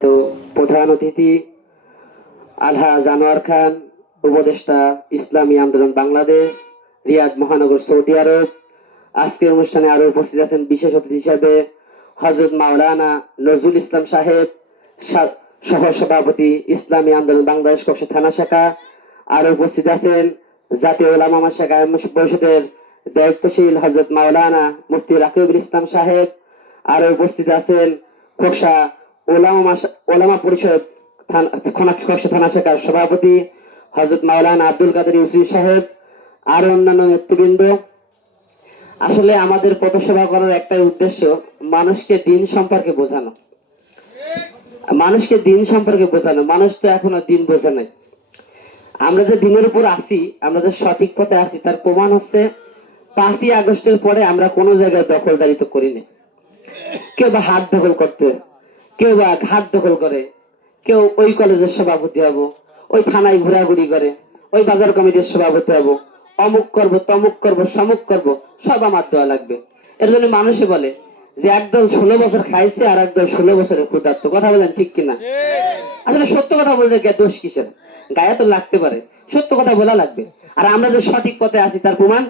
তো প্রধান অতিথি আলহা জানোয়ার খান, উপদেষ্টা ইসলামী আন্দোলন বাংলাদেশ, রিয়াদ মহানগর সৌদি আরব। আজকের অনুষ্ঠানে আরও উপস্থিত আছেন বিশেষ অতিথি হিসেবে হজরত মাওলানা নজরুল ইসলাম সাহেব সহ সভাপতি ইসলামী আন্দোলন বাংলাদেশ কক্ষ থানা শাখা। আরও উপস্থিত আছেন জাতীয় ওলামা শাখা পরিষদের দায়িত্বশীল হজরত মাওলানা মুফতি রাকিবুল ইসলাম সাহেব। আরও উপস্থিত আছেন খোকসা ওলামা পরিষদ থান- শাখার সভাপতি হজরত মাওলানা আব্দুল কাদের ইউসুফ সাহেব, আরও অন্যান্য নেতৃবৃন্দ। আসলে আমাদের পথসভা করার একটাই উদ্দেশ্য মানুষকে দিন সম্পর্কে বোঝানো। মানুষকে দিন সম্পর্কে বোঝানো। মানুষ তো এখনও দিন বোঝে নাই। আমরা যে দিনের উপর আসি আমরা যে সঠিক পথে আসি তার প্রমাণ হচ্ছে পাঁচই আগস্টের পরে আমরা কোনো জায়গায় দখলদারিত্ব করিনি। কেউ বা হাত দখল করতে কেউ বা ঘাট দখল করে, কেউ ওই কলেজের সভাপতি হব, ওই থানায় ঘোরাঘুরি করে, ওই বাজার কমিটির সভাপতি হব, অমুক করব, তমুক করব, সমুক করব, সব আমার দেওয়া লাগবে। এর জন্য মানুষে বলে যে একদল ষোলো বছর খাইছে আর একদল ষোলো বছরের ক্ষুধার্ত। কথা বলেন ঠিক কিনা? আসলে সত্য কথা বলতে গিয়ে দোষ কিসের? গায়ে তো লাগতে পারে। সত্য কথা বলা লাগবে। আর আমরা যে সঠিক পথে আছি তার প্রমাণ?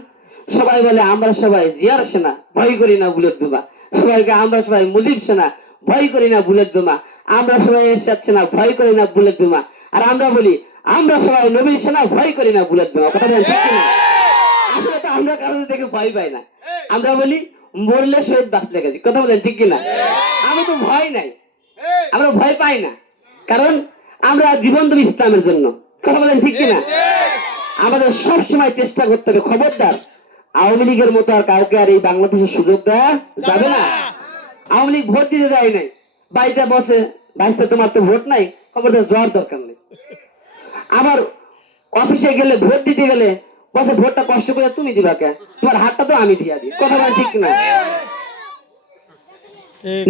সবাই বলে, আমরা সবাই জিয়ার সেনা, ভয় করি না বুলেট বোমা সবাইকে আমরা সবাই মুজিব সেনা ভয় করি না বুলেট বোমা। আমরা সবাই এরশাদ সেনা, ভয় করি না বুলেট বোমা। আর আমরা বলি, আমরা সবাই নবীর সেনা, ভয় করি না বুলেট বোমা। কথা বলেন? আসলে তো আমরা কারোর থেকে ভয় পাই না। আমরা বলি, মরলে শহীদ বাঁচলে গেছি। কথা বলেন, ঠিক কিনা? আমি তো ভয় নাই। আমরা ভয় পাই না। কারণ আমরা জীবন দেব ইসলামের জন্য। কথা বলেন, ঠিক কিনা? আমাদের সব সময় চেষ্টা করতে হবে, খবরদার। আওয়ামী লীগের মতো আর কাউকে আর এই বাংলাদেশের সুযোগ দেওয়া যাবে না। আওয়ামী লীগ ভোট দিতে দেয় নাই। বাড়িতে বসে বাড়িতে তোমার তো ভোট নাই খবরদার যাওয়ার দরকার নেই। আবার অফিসে গেলে ভোট দিতে গেলে বসে ভোটটা কষ্ট করে তুমি দিবা কে? তোমার হাতটা তো আমি দিয়া দিই কথা বলেন ঠিক না।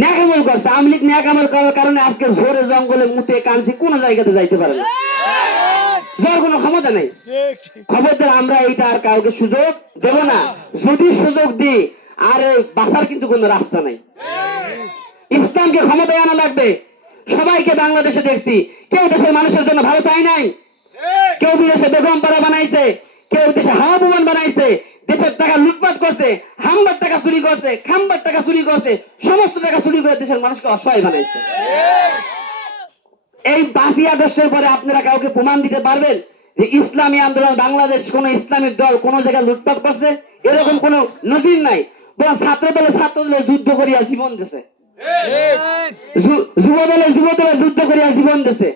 ন্যাকামল করছে আওয়ামী লীগ ন্যাকামল করার কারণে আজকে ঝোরে জঙ্গলে মুতে কানছি কোন জায়গাতে যাইতে পারে না। যার কোনো ক্ষমতা নেই। খবরদার আমরা এইটা আর কাউকে সুযোগ দেব না। যদি সুযোগ দিই আর এই বাঁচার কিন্তু কোনো রাস্তা নাই। ইসলামকে ক্ষমতায় আনা লাগবে। সবাইকে বাংলাদেশে দেখছি। কেউ দেশের মানুষের জন্য ভালো চাই নাই। কেউ বিদেশে বেগম পাড়া বানাইছে। কেউ দেশে হাওয়া বিমান বানাইছে। দেশের টাকা লুটপাট করছে হামবার টাকা চুরি করছে, খাম্বার টাকা চুরি করছে, সমস্ত টাকা চুরি করে দেশের মানুষকে অসহায় বানাইছে। এই পাঁচই আগস্টের পরে আপনারা কাউকে প্রমাণ দিতে পারবেন যে ইসলামী আন্দোলন বাংলাদেশ কোন ইসলামিক দল কোন জায়গায় লুটপাট করছে? এরকম কোন নজির নাই। বরং ছাত্র দলে ছাত্র দলে যুদ্ধ করিয়া জীবন দিছে। যুদ্ধ করিয়া জীবন দিছে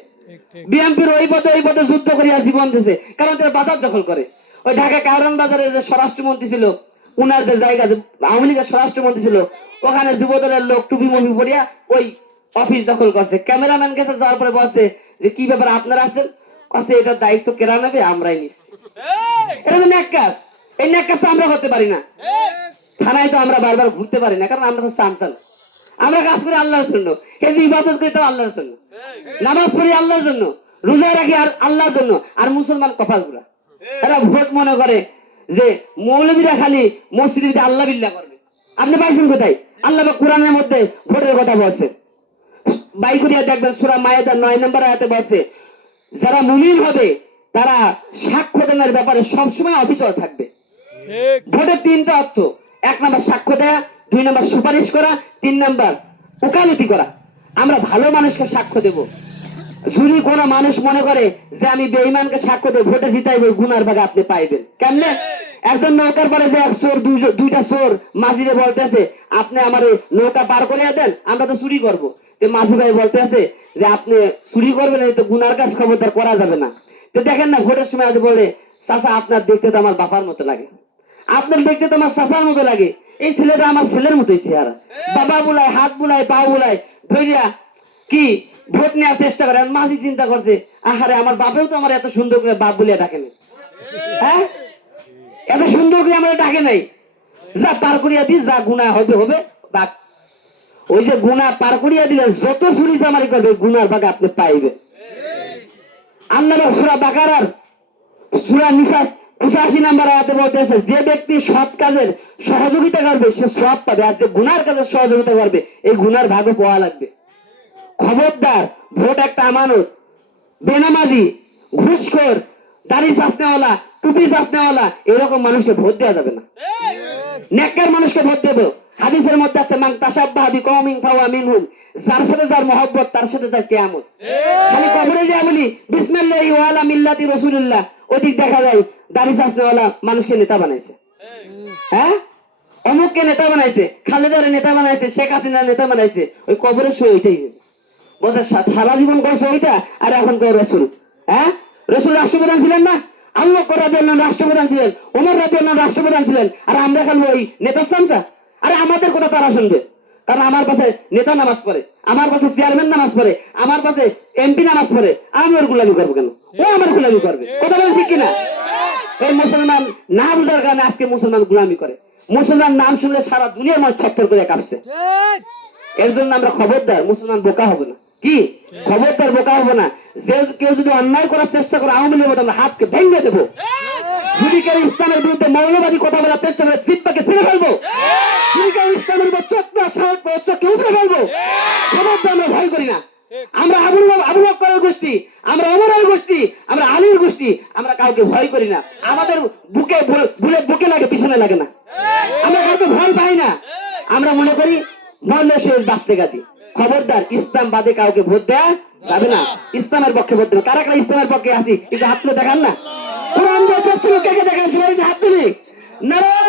বিএনপির ওই পদে ওই পদে যুদ্ধ করিয়া জীবন দিছে কারণ তারা বাজার দখল করে ওই ঢাকা কারণ বাজারে যে স্বরাষ্ট্রমন্ত্রী ছিল উনার যে জায়গা আওয়ামী লীগের স্বরাষ্ট্রমন্ত্রী ছিল ওখানে যুব দলের লোক টুপি মুভি পড়িয়া ওই অফিস দখল করছে ক্যামেরাম্যান কাছে যাওয়ার পরে বলছে যে কি ব্যাপার আপনারা আছেন কাছে এটার দায়িত্ব কেরা নেবে আমরাই নিচ্ছি এটা তো ন্যাক কাজ এই ন্যাক কাজ তো আমরা করতে পারি না থানায় তো আমরা বারবার ঘুরতে পারি না কারণ আমরা তো আমরা কাজ করি আল্লাহর জন্য। যে ইবাদত করি তাও আল্লাহর জন্য। নামাজ পড়ি আল্লাহর জন্য। রোজা রাখি আর আল্লাহর জন্য। আর মুসলমান কপালগুলা এরা ভোট মনে করে যে মৌলবীরা খালি মসজিদে আল্লাহ বিল্লাহ করবে। আপনি পাইছেন কোথায়? আল্লাহ কোরআনের মধ্যে ভোটের কথা বলছে। বাই করিয়া দেখবেন সুরা মায়েদার নয় নম্বর আয়াতে বলছে যারা মুমিন হবে তারা সাক্ষ্য দানের ব্যাপারে সবসময় অফিসও থাকবে। ভোটের তিনটা অর্থ। এক নম্বর সাক্ষ্য দেয়া দুই নাম্বার সুপারিশ করা, তিন নাম্বার ওকালতি করা। আমরা ভালো মানুষকে সাক্ষ্য দেব। যদি কোনো মানুষ মনে করে যে আমি বেঈমানকে সাক্ষ্য দেব, ভোটে জিতাইব গুনার ভাগে আপনি পাইবেন। কেমনে? একজন নৌকার পরে যে এক চোর দুইটা চোর মাঝিরে বলতেছে, আপনি আমার নৌকা পার করে দেন, আমরা তো চুরি করব। মাঝি ভাই বলতে আছে যে, আপনি চুরি করবেন, এই তো গুনার কাজ খবরদার করা যাবে না। তো দেখেন না, ভোটের সময় আজ বলে, চাচা, আপনার দেখতে তো আমার বাবার মতো লাগে। আপনার দেখতে তো আমার চাচার মতো লাগে। এই ছেলেটা আমার ছেলের মতোই চেহারা। বাবা বুলায়, হাত বুলায়, পা বুলায় ধরিয়া কি ভোট নেওয়ার চেষ্টা করে মাঝি চিন্তা করছে, আহারে, আমার বাপেও তো আমার এত সুন্দর করে বাপ বলিয়া ডাকে নাই। হ্যাঁ? এত সুন্দর করে আমার ডাকে নাই। যা পার করিয়া দিস, যা গুণা হবে হবে বাপ ওই যে গুণা পার করিয়া দিলে যত চুরি চামারি করবে গুনার ভাগে আপনি পাইবে আল্লাহ সুরা বাকারার, সুরা নিসা পঁচাশি নাম্বার আয়াতে বলতেছে, যে ব্যক্তি সৎ কাজের সহযোগিতা করবে, সে সব পাবে, আর যে গুনার কাজের সহযোগিতা করবে, এই গুনার ভাগও পাওয়া লাগবে। খবরদার, ভোট একটা আমানত, বেনামাজি, ঘুষখোর, দাড়ি চাষনেওয়ালা টুপি চাষনেওয়ালা এরকম মানুষকে ভোট দেওয়া যাবে না। নেককার মানুষকে ভোট দেব। হাদিসের মধ্যে আছে, মান তাসাব্বাহ বিকওমিন ফাওয়া মিনহুম। যার সাথে যার মহব্বত, তার সাথে তার কিয়ামত। খালি কবরে যায় বলি, বিসমিল্লাহি ওয়া আলা মিল্লাতি রাসূলুল্লাহ। ওদিক দেখা যায়, দাড়ি চাষনেওয়ালা মানুষকে নেতা বানাইছে। হ্যাঁ? অমুককে নেতা বানাইছে, খালেদারে নেতা বানাইছে, শেখ হাসিনা নেতা বানাইছে, ওই কবরে শুয়ে ওইটাই বলছে সারা জীবন করছে ওইটা আর এখন কয় রসুল। হ্যাঁ? রসুল রাষ্ট্রপ্রধান ছিলেন না? বকর রাদিয়াল্লাহু আনহু রাষ্ট্রপ্রধান ছিলেন, ওমর রাদিয়াল্লাহু আনহু রাষ্ট্রপ্রধান ছিলেন, আর আমরা খালি ওই নেতা আরে আমাদের কথা তারা শুনবে। কারণ আমার পাশে নেতা নামাজ পড়ে, আমার পাশে চেয়ারম্যান নামাজ পড়ে, আমার পাশে এমপি নামাজ পড়ে, আমি ওর গুলামি করব কেন? ও আমার গুলামি করবে। কথা বলেন ঠিক কিনা? এই মুসলমান না বুঝার কারণে আজকে মুসলমান গুলামি করে। মুসলমান নাম শুনলে সারা দুনিয়ার মানুষ থরথর করে কাঁপছে। এর জন্য আমরা খবরদার, মুসলমান বোকা হবে না। কি? খবরদার বোকা হবে না। যে কেউ যদি অন্যায় করার চেষ্টা করে, আওয়ামী মতো আমরা হাতকে ভেঙে দেবো। ইসলামের বিরুদ্ধে মৌলবাদী কথা বলার চেষ্টা করে জিব্বাকে ছিঁড়ে ফেলব। ইসলামের উপর চোখ চোখকে উপরে আমরা ভয় করি না। আমরা আবুল আবু বকরের গোষ্ঠী, আমরা অমরের গোষ্ঠী, আমরা আলীর গোষ্ঠী, আমরা কাউকে ভয় করি না। আমাদের বুকে বুলেট বুকে লাগে, পিছনে লাগে না। আমরা কাউকে ভয় পাই না। আমরা মনে করি শেষ বাঁচতে গাছি। খবরদার ইসলাম বাদে কাউকে ভোট দেয়া যাবে না। ইসলামের পক্ষে ভোট দেবে। কারা কারা ইসলামের পক্ষে আসি কিন্তু হাত তুলে দেখান না। কোরআন কে দেখান? সবাই হাত তুলি। নারায়ণ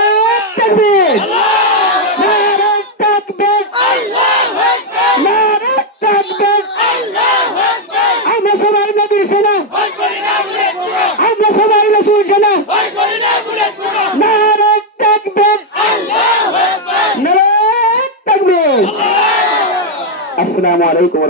নারায়ণ সবাই নবীর সেনা। আমরা সবাই রসুল সেনা। নারায় থাকবেন। নারায় থাকবেন। আসসালামু আলাইকুম